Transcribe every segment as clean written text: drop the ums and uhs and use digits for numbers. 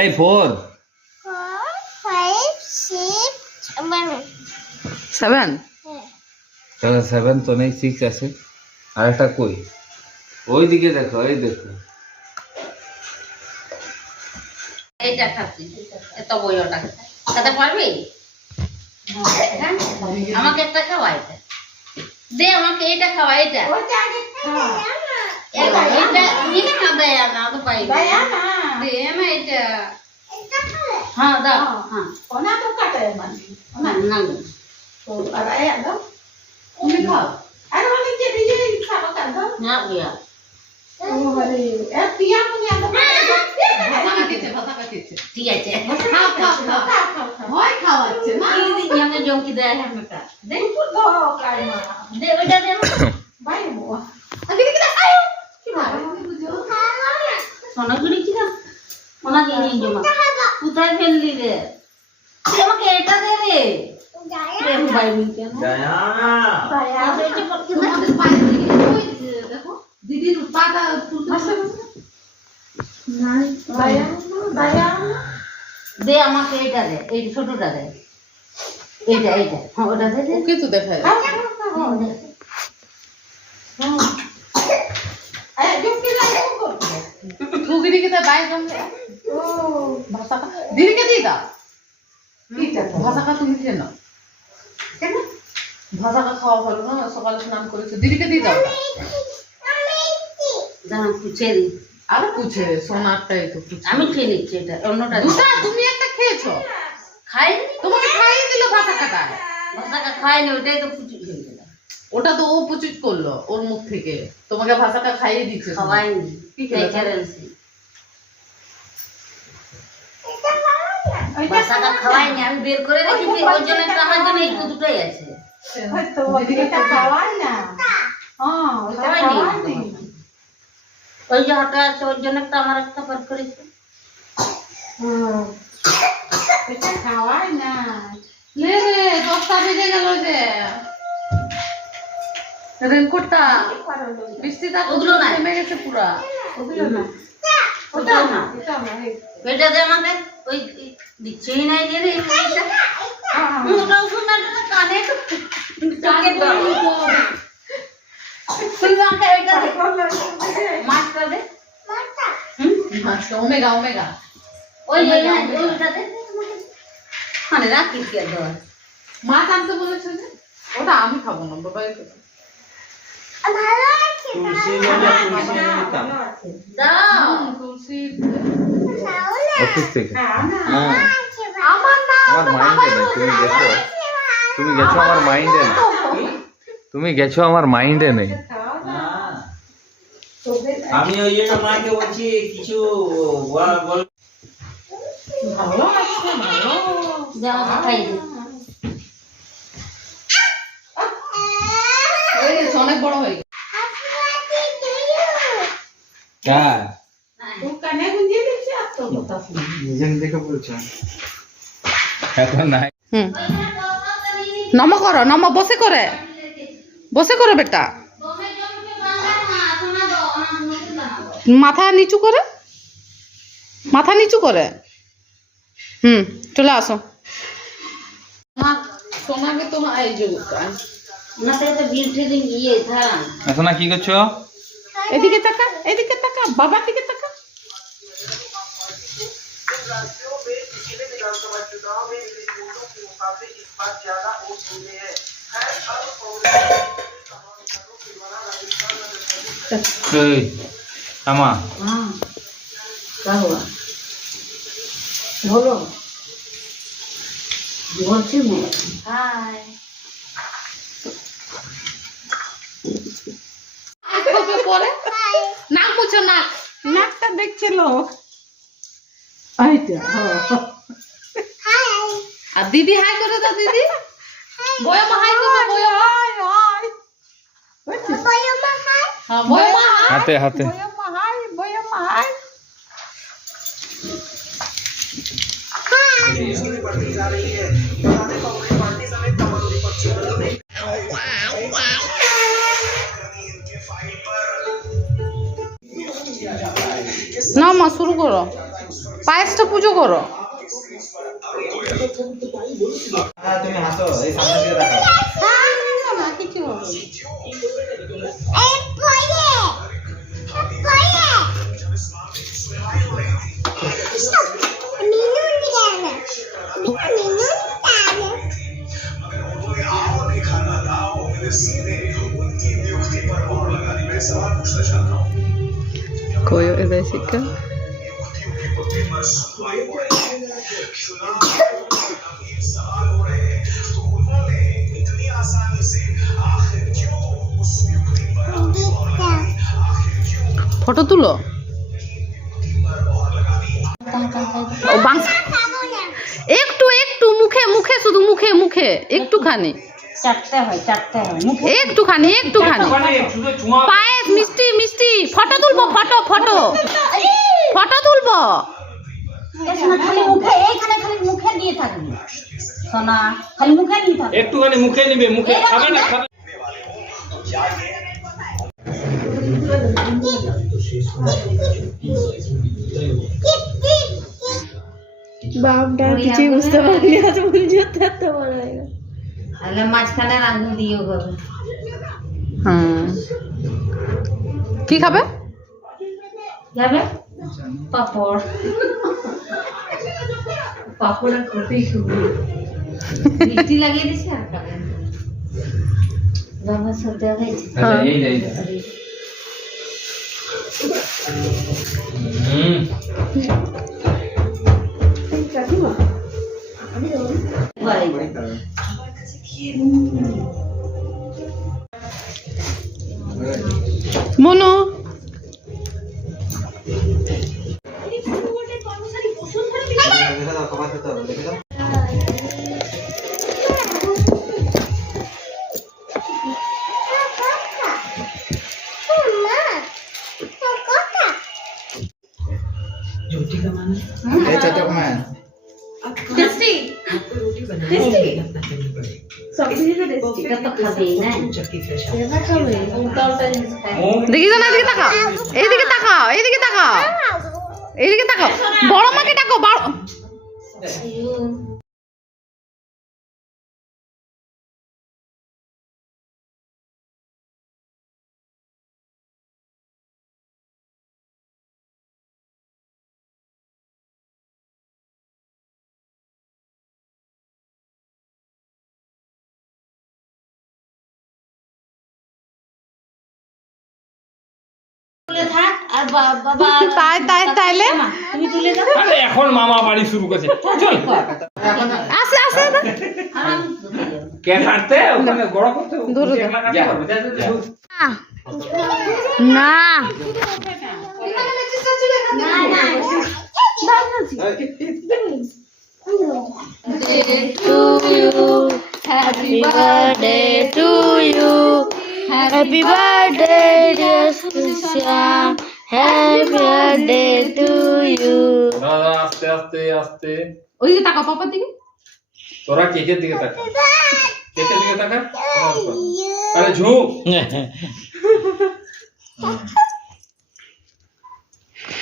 এই 4 7 তাহলে 7 তো নেই, 6 আছে। আর একটা কই? ওই দিকে দেখো, এই দেখো। এইটা খাচ্ছি, এত বই ওটা খেতে পারবি? আমাকে একটা খাওয়া, এটা দে, আমাকে এটা খাওয়া, এটা এটা এটা না দেয় না তো পাই দে না এটা। হ্যাঁ দাও, হ্যাঁ ওনা তো কাটে মানে না না তো আর আয়া দাও তুমি খাও আর মানে যে দিয়ে খাবো কাট দাও না বিয়া ও আরে এ পিয়া মুনি আনো ভাষা কাটিছে ঠিক আছে। খাও খাও খাও হয় খাওয়াচ্ছে না দিদি ইয়াকে জমকি দেয় হ্যাঁ দে পুর ধরো কাই মা দে ওইটা দে বাই মো আগে কি খাও কি ভালো বুঝো সোনা গুলি কি না ওনা দিয়ে নিয়ে জমা কোথায় ফেললি রে? তুই আমাকে এটা দে রে। রে ভাই মিকে না দয়া এটা করতে না তোমাদের বাইরে থেকে ওই দেখো দিদির পাটা তুলতে নাই দয়া দয়া দে আমাকে এটা দে, এই ছোটটা দে, এইটা এইটা হ্যাঁ ওটা দে দে। ওকে তো দেখায় আরে জুমকি যাই করতে তুগিরি কে বাই করলে ও ভাষা দিদিকে দি দাও কিটা ভাষা কা তুমি দিয়ে নাও কেন ভাষা কা খাওয়া ভালো না, সকালে স্নান করেছো দিদিকে দি দাও দাঁড়া পুছে দি, আর পুছে সোনারটাই তো পুছে আমি খেয়ে নিচ্ছি এটা, অন্যটা দুটা তুমি একটা খেয়েছো খাইনি, তোমাকে খাইয়ে দিল ভাষা কাটা ভাষাটা খাইনি, ওইটাই তো পুচি খেয়ে দিলাম। ওটা তো ও পুচুট করলো ওর মুখ থেকে, তোমাকে ভাষাটা খাইয়ে দিচ্ছে খাওয়াইনি, কি খেয়েছো? কারেন্সি ভাষাটা খাওয়াইনি, আমি বের করে রেখেছি, ওই জন্য একটা আমার জন্য এই দুটোই আছে। হয়তো দিদিকে খাওয়াই না হ্যাঁ ওটা খাওয়াইনি ওই যে হঠাৎ আছে, ওর জন্য একটা আমার একটা বের করেছি। এটা খাওয়াই না লে রে 10টা বেজে গেল যে রেনকোটটা বৃষ্টিটা ওগুলো নাই। নেমে গেছে পুরা ওগুলো না, ওটা ওটাও না না, এটা না এটা দে আমাকে, ওই দিচ্ছেই নাই যে রে এইটা। ওটাও শোনাটা না, কানে চোখে দাও। তুই আমাকে এটা দে, মাছটা দে। আচ্ছা ওমেগা ওমেগা ওই ওইটা দে, মানে রাখিস কে ধর। মাছ আনতে বলেছে যে ওটা আমি খাবো না বাবা দাও তুলসী অফিস থেকে। হ্যাঁ, আমার না আমার মাইন্ডে নেই। তুমি গেছো আমার মাইন্ডে নেই। তুমি গেছো আমার মাইন্ডে নেই। আমি ওই জন্য মাকে বলছি কিছু বল। ভালো আছে ভালো যাও খাই দে। এই অনেক বড় হয়ে গেছে হ্যাঁ, ও কানে গুঞ্জিয়ে দিচ্ছে আর তো কথা শুনি নিজের দেখে বলছো এখন নাই। নম করো নম বসে করে বেটা মাথা নিচু করে চলে আসো সোনাকে তো এই যে ওনাতে তো বিল ট্রেডিং গিয়ে থাম। এখন কি করছো? এদিকে তাকা বাবার দিকে তাকা এই আমা हाँ क्या हुआ बोलो बोलती मैं हाय পরে নাক মুছো নাকটা দেখছিল আর দিদি হাই করে দাও দিদি বয়মা হাই করে বয়মা হ্যাঁ বয়মা হাতে হাতে বয়মা হাই না মা শুরু করো, পায়েসটা পুজো করো। হ্যাঁ তুমি হাসো, এই সামনে দিয়ে দেখাও। না কিছু হবে koyo edeshika. ফটো তুলো। ও বাংলা একটু একটু মুখে মুখে শুধু মুখে মুখে একটুখানি, চারটে হয় মুখে একটুখানি একটুখানি পায়েস মিষ্টি মিষ্টি। ফটো তুলবো, ফটো ফটো ফটো তুলবো। সোনা খালি মুখে, এইখানে খালি মুখে দিয়ে থাকবি সোনা, খালি মুখে দিয়ে থাকবি। একটুখানি মুখে নিবে, মুখে খাবে না, খাবে। বাপটা কিছু বুঝতে পারিনি, আজ বলছি তো বড় হয়ে গেল। তাহলে মাঝখানে আঙুল দিয়েও করবে। কি খাবে? যাবে পাপড়, পাপড় আর কতই খাবে। মিষ্টি লাগিয়ে দিছে আর খাবে না। বাবা সত্যি হয়েছে। আচ্ছা এই যাই। মনো এই চাচা কমান টেস্টি টেস্টি সবজি তো টেস্টি। এটা তো খাবেই না। এটা খাবে উল্টা উল্টা জিনিস খায়। দেখি না, এদিকে তাকাও, এইদিকে তাকাও, এইদিকে তাকাও, এইদিকে তাকাও। বড় মাকে ডাকো, বড়। তুলে থাক আর বাবা তাইলে তুমি তুলে দাও। আরে এখন মামা বাড়ি শুরু করছে, চল। আসে আসে আরাম কে কাটতে ওখানে বড় করতে ধরো, কেক কাটতে পারবে, যা, যা, যা। না Happy birthday to you. Happy birthday dear Sushan. Happy birthday to you. দাদা আস্তে আস্তে আস্তে, ওইদিকে তাকাও, পাপার দিকে। তোরা কেকের দিকে তাকা, কেকের দিকে তাকা। আরে ঝুঁক।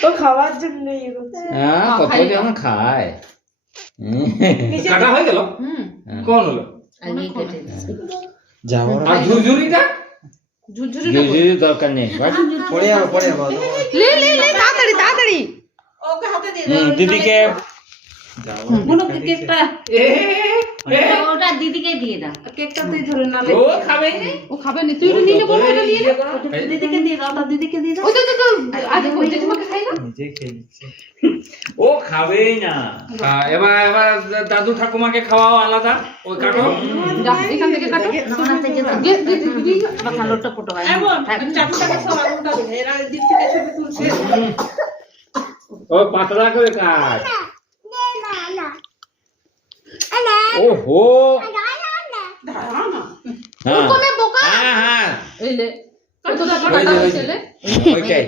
তো খাওয়ার জন্য ইয়ে করছে। হ্যাঁ কত যেমন খায়। কাটা হয়ে গেল, কোন হলো? আগে কেটে দিচ্ছি। আর ঝুরঝুরিটা ঝুরঝুরি জুজুরি দরকার নেই, পড়ে যাবো, পড়ে যাবো। লে লে লে, তাড়াতাড়ি তাড়াতাড়ি। দিদিকে মনুকে কেকটা এ এ, ওটা দিদিকে দিয়ে দাও। কেকটা তুই ধরে না ও খাবে না। ও খাবে না, তুই নিয়ে বলো, এটা নিয়ে নে। দিদিকে দিয়ে দাও, ওটা দিদিকে দিয়ে দাও। ওই তো আগে ওই জেঠিমাকে খাই না। ও খাবেই না। এবার এবার দাদু ঠাকুমাকে খাওয়াও আলাদা, ওই কাটো। যা, এখান থেকে কাটো। ওখান থেকে দাও। বাবা লোটটা ফুটো হয়। ও পাতলা করে কাট। ওহো, হ্যাঁ কমে বোকা। হ্যাঁ হ্যাঁ এই লে, কত টাকা ওই যে, টাকা ওই যে। ছেলে। ওইটাই।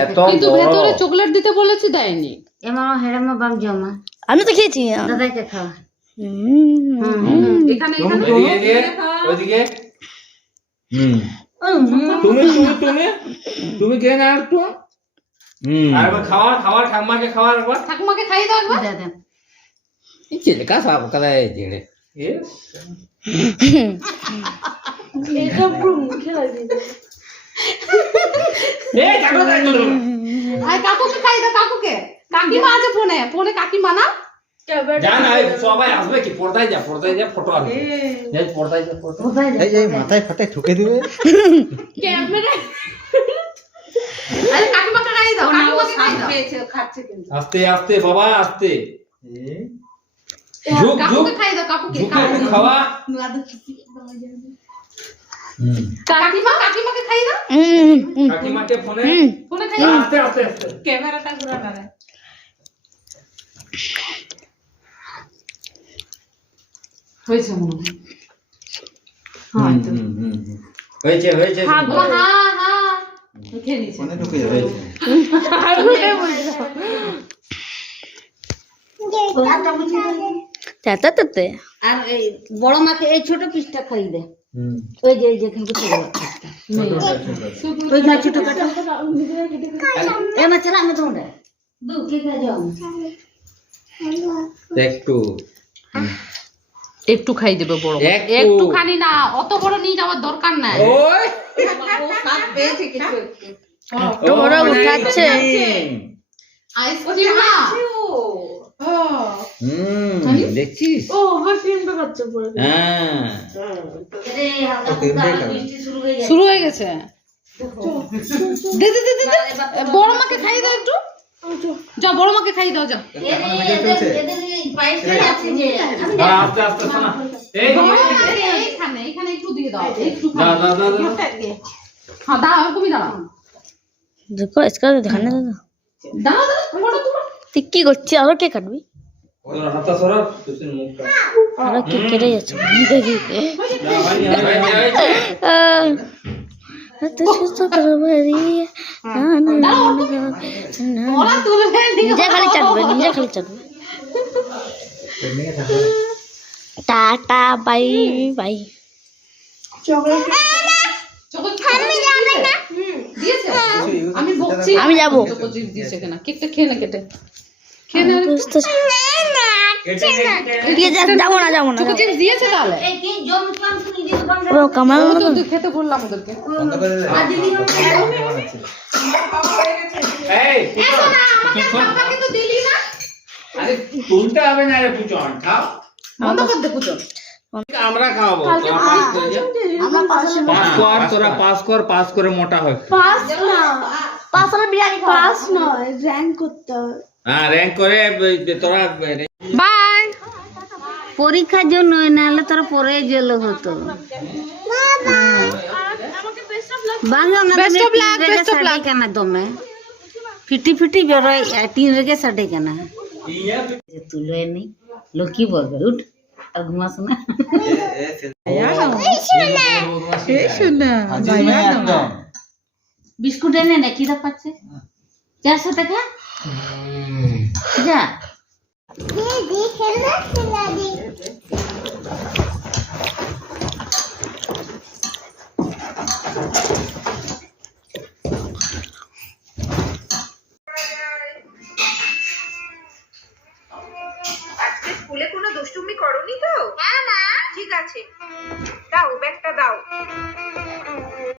এত কিন্তু বড় ভেতরে চকলেট দিতে বলেছি, দেয়নি। এ মামা হেরামা বাম জমা আমি তো খেয়েছি। দাদাকে খাওয়া। এখানে তুমি এখানে ওইদিকে দিয়ে, ওইদিকে। ও তুমি তুমি কে না একটু আর একবার খাওয়ার ঠাকুমাকে খাওয়ার একবার ঠাকুমাকে খাইয়ে দাও একবার। দে দে চিলকা সাপ কাদায় জেড়ে এটা পুরো মুখে লাগিয়ে দাও। এই কাটো দাই তো আর কাকুকে খাইয়ে দাও, কাকুকে। কাকিমা আছে ফোনে, ফোনে কাকিমা না? জান আই সবাই আসবে কি পর্দায় যা ফটো আসবে এই পর্দায় যা ফটো এই যে মাথায় ফাটায় ঠুকে দিবে ক্যামেরা। আরে কাকিমাকে খাইয়ে দাও, ও না, ও কাকিমাকে সাপ খাইয়ে দাও। পেয়েছে, খাচ্ছে কিন্তু। আস্তে আস্তে বাবা আস্তে ঝুক ঝুক কাকুকে খাইয়ে দাও, কাকুকে। ঝুকে একটু খাওয়া কাকিমাকে খাইয়ে দাও। কাকিমাকে ফোনে ফোনে খাইয়ে দাও। আস্তে আস্তে আস্তে ক্যামেরাটা ঘুরা না রে। হয়েছে মনে হয়। হয়েছে হ্যাঁ খেয়ে নিয়েছে। মনে ঢুকে যাবে হাতটা মুছে দে। আর এই বড় মাকে এই ছোট পিসটা খাইয়ে দে। ওই যে কিন্তু ছোট পিসটা ওই যে ছোট কাটা এ মা চলা আমি তোমরা দু কে খা যাও একটু একটু খাই দেবে বড়, একটু। একটুখানি না, অত বড় নিয়ে যাওয়ার দরকার নাই। ওই ও সাপ পেয়েছে কিছু তো ওরা উঠাচ্ছে। আইসক্রিম না। দেখছিস ও আমার ক্রিমটা খাচ্ছে পুরো। হ্যাঁ আরে হালকা হালকা বৃষ্টি শুরু হয়ে গেছে শুরু হয়ে গেছে। দে দে দে দে দে। বড় মাকে খাইয়ে দাও একটু। যাও বড় মাকে খাইয়ে দাও, যাও। এদের পায়েসটাই আছে যে আস্তে আস্তে শোনা এই এইখানে এইখানে একটু দিয়ে দাও, একটু। দা হ্যাঁ দাও, তুমি দাঁড়াও। দেখো इसका ध्यान दे दो। দাঁড়াও দাঁড়াও, ফটো তুলো। তুই কি করছিস? আরো কে কাটবি? তোর হাতটা সরা তুই মুখটা আরো কে কেটে যাচ্ছে দেখি। তো সুস্থ করবো রে। ওরা তুলবে নিজে খালি চাটবে, নিজে খালি চাটবে। Tata bye bye. দিয়েছে? আমি বকছি। আমি যাবো। চকো চিপস দিয়েছে কিনা? কেকটা খেয়ে না, কেটে খেয়ে না। এদিকে যাবো না যাবো না। চকো চিপস দিয়েছে তাহলে? এই কি জম কাম শুনি দিতে পারবে পুরো কামাল ও তো খেতে বললাম ওদেরকে। বন্ধ করে দে আর দিদি এই এসো না, আমাকে কাকাকে তো দিলি না। আরে তুলতে হবে না রে পুচন খাও বন্ধ কর দে পুচো। আমরা খাওয়াবো তোরা পাস করে যা আমরা পাশে পাস করে মোটা হয় পাস না, পাস আর বিরিয়ানি খাওয়া। পাস নয়, র‍্যাঙ্ক করতে হবে। হ্যাঁ র্যাঙ্ক করে তোরা বাই। পরীক্ষার জন্য নাহলে তোরা পরে জেল হতো বাংলা না Best of luck, best of luck. কেন তুমি ফিটি বেরোয় 3 রেগে সাড়ে কেন যে তুলে নি লোক কি বলবে উঠ আর ঘুমাস না একদম বিস্কুট এনে না কিরা পাচ্ছে যার সাথে খা যা